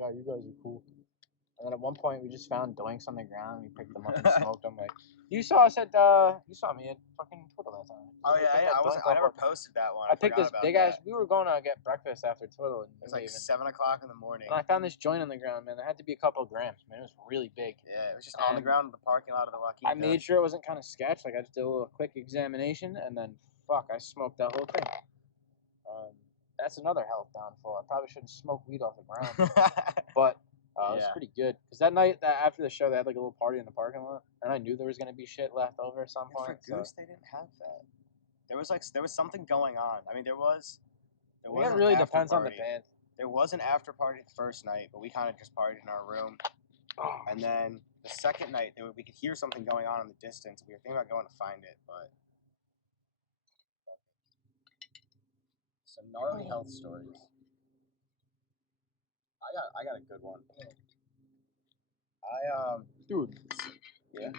oh, you guys are cool. And then at one point, we just found doinks on the ground. And we picked them up and smoked them. Like, you saw us at you saw me at fucking Twiddle that time. Oh yeah, I never posted that one. I picked this big ass. We were going to get breakfast after Twiddle. It was like 7 o'clock in the morning. And I found this joint on the ground, man. There had to be a couple of grams, man. It was really big. Yeah, it was just on the ground in the parking lot of the La Quinta. I made sure it wasn't kind of sketch. Like I just did a little quick examination, and then fuck, I smoked that whole thing. That's another health downfall. I probably shouldn't smoke weed off the ground, but it was pretty good. Because that night, after the show, they had like a little party in the parking lot, and I knew there was gonna be shit left over at some point. For Goose, they didn't have that. There was something going on. I mean, there was. It really depends on the band. There was an after party the first night, but we kind of just partied in our room. And then the second night, we could hear something going on in the distance. We were thinking about going to find it, but some gnarly health stories. I got a good one. Dude. Yeah.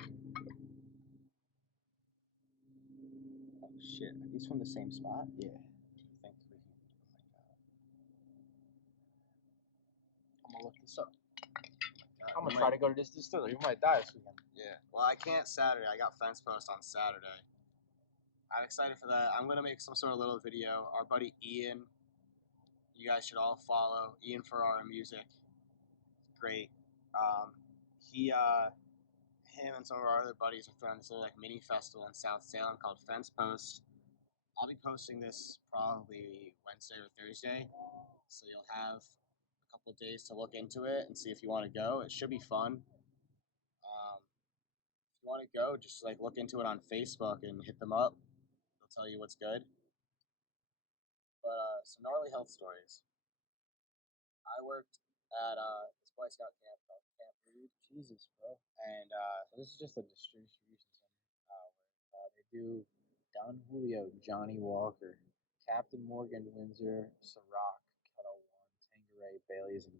Oh shit! Are these from the same spot? Yeah. I think we can. I'm gonna look this up. I'm gonna try to go to this distillery. You might die this weekend. Yeah. Well, I can't Saturday. I got fence post on Saturday. I'm excited for that. I'm gonna make some sort of little video. Our buddy Ian, you guys should all follow Ian for our music. Great. Him and some of our other buddies are throwing this little like mini festival in South Salem called Fence Post. I'll be posting this probably Wednesday or Thursday, so you'll have a couple of days to look into it and see if you want to go. It should be fun. If you want to go, just like look into it on Facebook and hit them up. They'll tell you what's good. But some gnarly health stories. I worked at this Boy Scout camp called Camp Reed. Jesus, bro. And so this is just a distribution center where they do Don Julio, Johnny Walker, Captain Morgan Windsor, Ciroc, Ray, Bailey's, and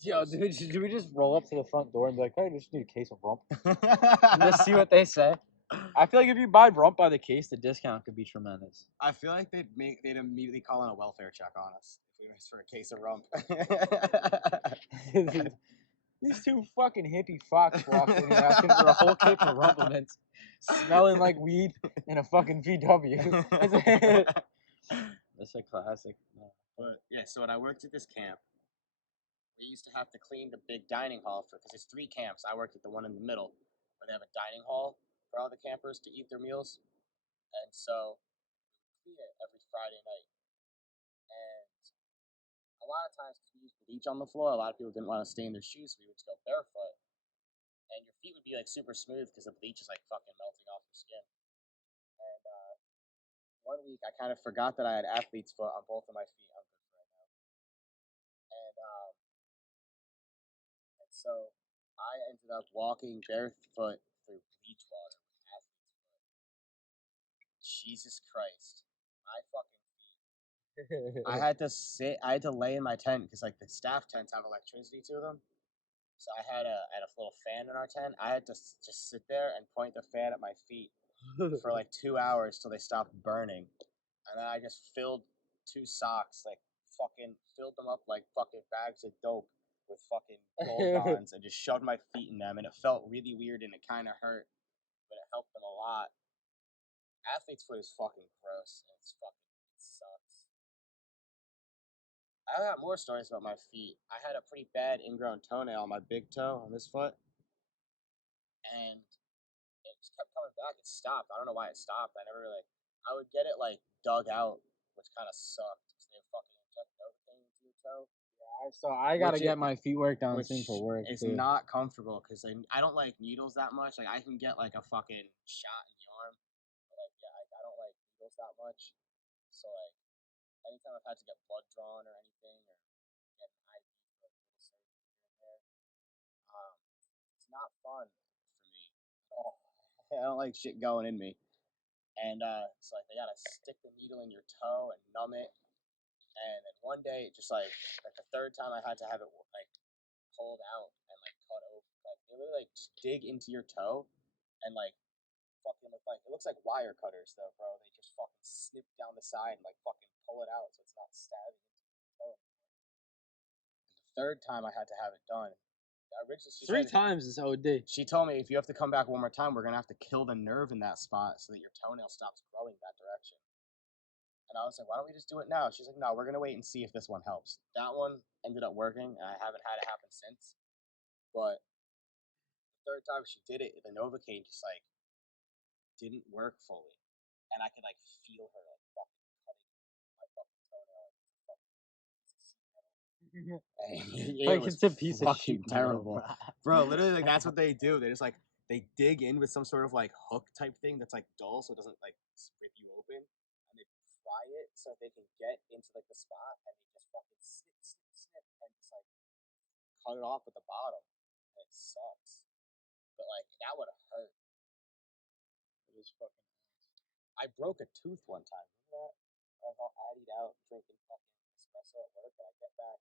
yo, dude, should we just roll up to the front door and be like, "Hey, I just need a case of rump," and just see what they say? I feel like if you buy rump by the case, the discount could be tremendous. I feel like they'd immediately call in a welfare check on us if we asked for a case of rump. These two fucking hippie fucks walked in here asking for a whole case of rumplements, smelling like weed in a fucking VW. That's a classic. But yeah, so when I worked at this camp, we used to have to clean the big dining hall because there's 3 camps. I worked at the one in the middle where they have a dining hall for all the campers to eat their meals, and so we would clean it every Friday night. And a lot of times, because we used bleach on the floor, a lot of people didn't want to stain their shoes, so we would just go barefoot, and your feet would be like super smooth because the bleach is like fucking melting off your skin. And one week, I kind of forgot that I had athlete's foot on both of my feet. I'm good for right now. And so I ended up walking barefoot through bleach water with athlete's foot. Jesus Christ, my fucking feet. I had to sit. I had to lay in my tent because like the staff tents have electricity to them. So I had a little fan in our tent. I had to just sit there and point the fan at my feet for like 2 hours till they stopped burning, and then I just filled 2 socks, like fucking filled them up like fucking bags of dope with fucking gold bonds, and just shoved my feet in them, and it felt really weird and it kind of hurt, but it helped them a lot. Athlete's foot is fucking gross. And it sucks. I got more stories about my feet. I had a pretty bad ingrown toenail on my big toe on this foot, and it just kept coming back. It stopped. I don't know why it stopped. I never really. I would get it like dug out, which kind of sucked because they fucking inject Novocaine into your toe. So I gotta get my feet worked on soon for work. It's not comfortable because I don't like needles that much. Like I can get like a fucking shot in the arm, but like yeah, I don't like needles that much. So like anytime I've had to get blood drawn or anything, or get an IV for a little surgery here and there, it's not fun for me at all. I don't like shit going in me. And so like they gotta stick the needle in your toe and numb it. And then one day, just like the third time, I had to have it like pulled out and like cut open. Like they literally like just dig into your toe and like fucking look like it looks like wire cutters though, bro. They just fucking snip down the side and like fucking pull it out so it's not stabbing into your toe. The third time I had to have it done. Originally, 3 times is OD. She told me if you have to come back one more time, we're gonna have to kill the nerve in that spot so that your toenail stops growing that direction. And I was like, why don't we just do it now? She's like, no, we're gonna wait and see if this one helps. That one ended up working, and I haven't had it happen since. But the third time she did it, the Novocaine just like didn't work fully, and I could like feel her like fucking cutting my fucking toenail. Like it's a piece of fucking shit terrible, bro. Literally, like that's what they do. They just like they dig in with some sort of like hook type thing that's like dull, so it doesn't like rip you open, and they pry it so they can get into like the spot, and they just fucking snip, and just like cut it off at the bottom. And it sucks, but like that would have hurt. It was fucking. I broke a tooth one time. Remember that? I was all addied out drinking fucking espresso at work, and I get back.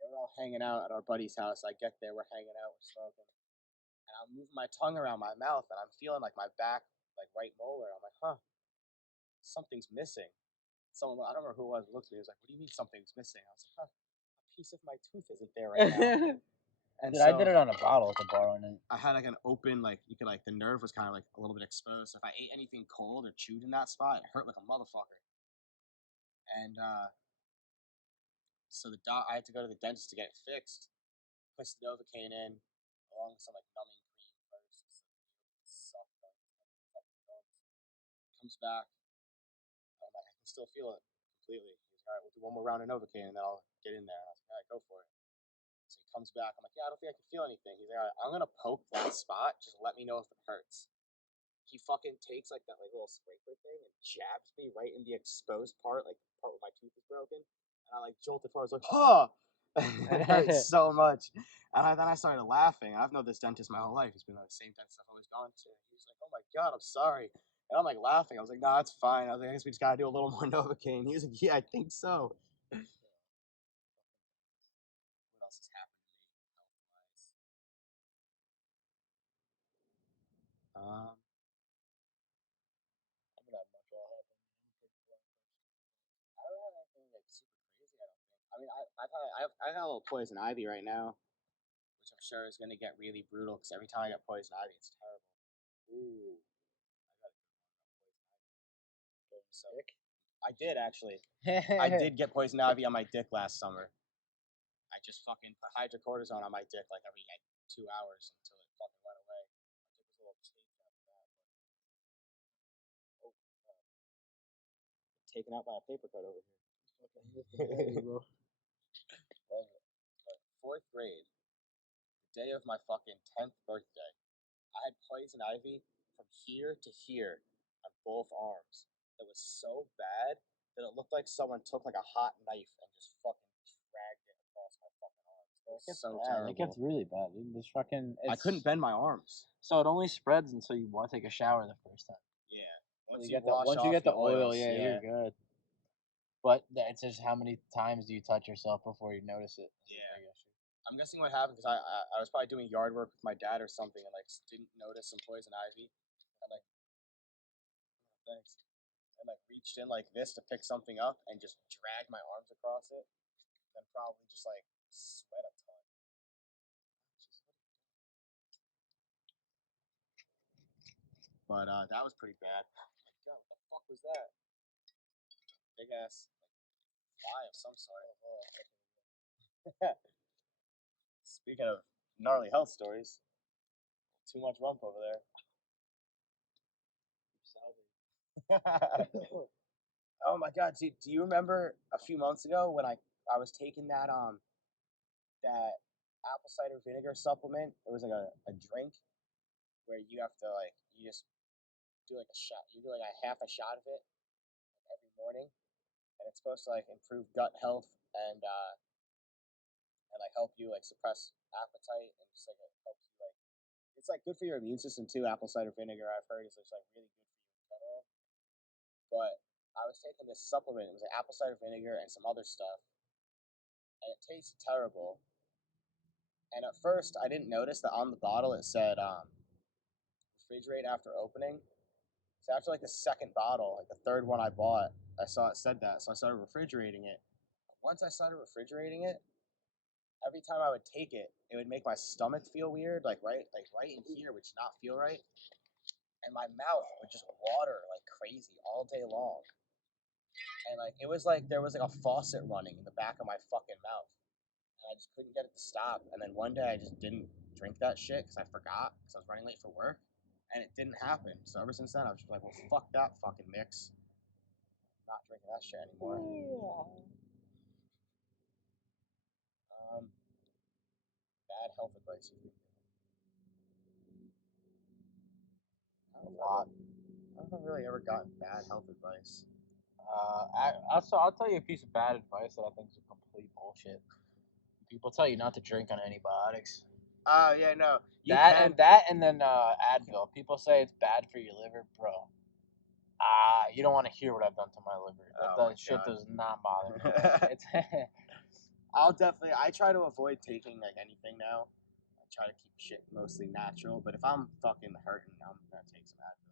They were all hanging out at our buddy's house. I get there, we're hanging out, we're smoking, and I'm moving my tongue around my mouth, and I'm feeling like my back, like right molar. I'm like, huh, something's missing. Someone, I don't remember who it was, looked at me. He was like, what do you mean something's missing? I was like, huh, a piece of my tooth isn't there right now. And Dude, so I did it on a bottle at the bar one night. I had like an open, like you could like the nerve was kind of like a little bit exposed. So if I ate anything cold or chewed in that spot, it hurt like a motherfucker. And so I had to go to the dentist to get it fixed. Puts the Novocaine in, along with some like numbing cream first. So comes back. I'm like, I can still feel it completely. He's like, all right, we'll do one more round of Novocaine and then I'll get in there. And I was like, all right, go for it. So he comes back. I'm like, yeah, I don't think I can feel anything. He's like, all right, I'm gonna poke that spot. Just let me know if it hurts. He fucking takes like that like little sprinkler thing and jabs me right in the exposed part, like the part where my tooth is broken. And I like jolted forward. I was like, huh! It hurts so much. And then I started laughing. I've known this dentist my whole life. He's been the same dentist I've always gone to. He was like, oh my God, I'm sorry. And I'm like laughing. I was like, "Nah, it's fine." I was like, "I guess we just gotta do a little more Novocaine." He was like, "Yeah, I think so." What else has happened to me health-wise? Um, I'm gonna have much all happen. I don't have anything like super crazy. I don't think. I mean, I've got a little poison ivy right now, which I'm sure is gonna get really brutal because every time I get poison ivy, it's terrible. Ooh, I got a good one on poison ivy. So I did actually. I did get poison ivy on my dick last summer. I just fucking put hydrocortisone on my dick like every like 2 hours until it fucking went away. My dick was a little chafed after that, but oh, taken out by a paper cut over here. Bro. But fourth grade, the day of my fucking 10th birthday, I had poison ivy from here to here on both arms. It was so bad that it looked like someone took like a hot knife and just fucking dragged it across my fucking arms. It was so terrible. It gets really bad, dude. This fucking. I couldn't bend my arms. So it only spreads until you want to take a shower the first time. Yeah. Once Once you get the oil, oils, yeah, you're good. But it's just how many times do you touch yourself before you notice it? Yeah. I'm guessing what happened because I was probably doing yard work with my dad or something and like didn't notice some poison ivy. And like thanks. And like reached in like this to pick something up and just dragged my arms across it. And probably just like sweat a ton. But that was pretty bad. Like, God, what the fuck was that? Big ass like fly of some sort. Speaking of gnarly health stories, too much rump over there. Oh my god, do you remember a few months ago when I was taking that apple cider vinegar supplement? It was like a drink where you have to like you just do like a shot. You do like a half a shot of it like, every morning, and it's supposed to like improve gut health and like help you like suppress appetite and just like it helps you like it's like good for your immune system too. Apple cider vinegar I've heard is just like really good for you in general. But I was taking this supplement. It was like apple cider vinegar and some other stuff, and it tasted terrible. And at first, I didn't notice that on the bottle it said refrigerate after opening. So after like the second bottle, like the third one I bought, I saw it said that, so I started refrigerating it. Once I started refrigerating it, every time I would take it, it would make my stomach feel weird, like right in here, which did not feel right, and my mouth would just water like crazy all day long. And like it was like there was like a faucet running in the back of my fucking mouth. And I just couldn't get it to stop. And then one day I just didn't drink that shit because I forgot because I was running late for work, and it didn't happen. So ever since then, I was just like, well, fuck that fucking mix. Not drinking that shit anymore. Bad health advice you've been given. A lot. I haven't really ever gotten bad health advice. I'll tell you a piece of bad advice that I think is a complete bullshit. People tell you not to drink on antibiotics. Oh yeah, no. That and then Advil. People say it's bad for your liver, bro. You don't want to hear what I've done to my liver. That shit does not bother me. It's I try to avoid taking like anything now. I try to keep shit mostly natural, but if I'm fucking hurting, I'm gonna take some Advil.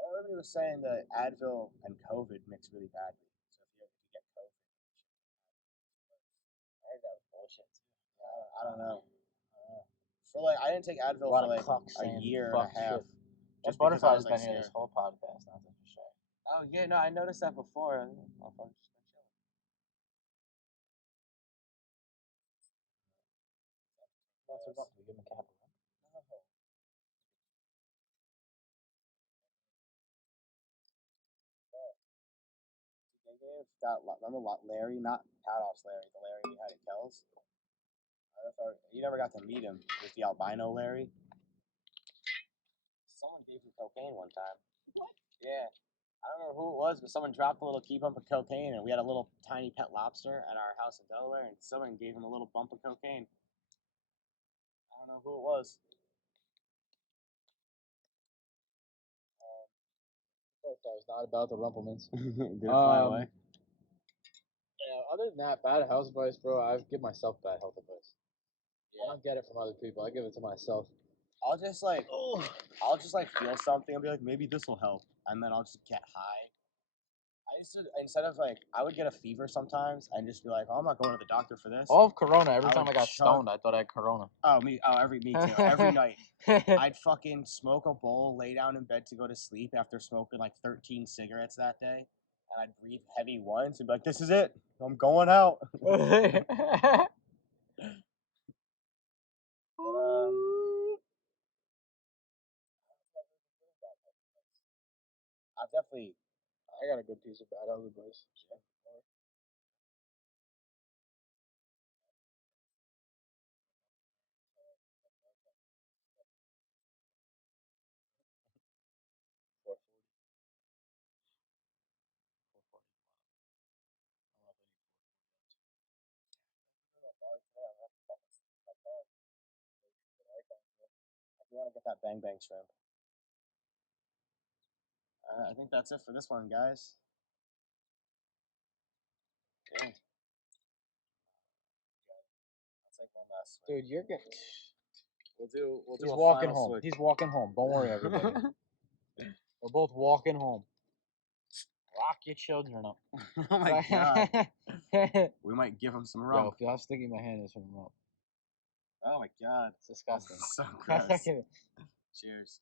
Everybody was saying that Advil and COVID mix really badly. So if you get COVID, I heard that was bullshit too. I don't know. For like, I didn't take Advil for like a year and a half. Just Butterfly's been here this whole podcast. Not to say. Oh yeah, no, I noticed that before. We give him a cap. They gave that. Remember Larry, not Padoff's Larry, the Larry we had at Kells. I don't know if you never got to meet him. With the albino Larry. Someone gave him cocaine one time. What? Yeah. I don't remember who it was, but someone dropped a little key bump of cocaine, and we had a little tiny pet lobster at our house in Delaware, and someone gave him a little bump of cocaine. I don't know who it was. It's not about the Rumplemans. Did it fly away? Yeah, other than that, bad health advice, bro, I give myself bad health advice. I don't get it from other people. I give it to myself. I'll just like feel something and be like, maybe this will help, and then I'll just get high. I used to, instead of like, I would get a fever sometimes and just be like, oh, I'm not going to the doctor for this. All of Corona. Every I time would I got chug- stoned, I thought I had Corona. me too. Every night, I'd fucking smoke a bowl, lay down in bed to go to sleep after smoking like 13 cigarettes that day, and I'd breathe heavy once and be like, this is it, I'm going out. But, I've definitely. I got a good piece of bad health advice. You want to get that bang bang shrimp. I think that's it for this one, guys. Yeah. I'll take one last swing. Dude, you're good. We'll do He's a walking final home. swig. He's walking home. Don't worry, everybody. We're both walking home. Lock your children up. Oh my god. We might give him some rum. Yo, feel how sticky my hand is from rum. Oh my god. It's disgusting. So gross. Cheers.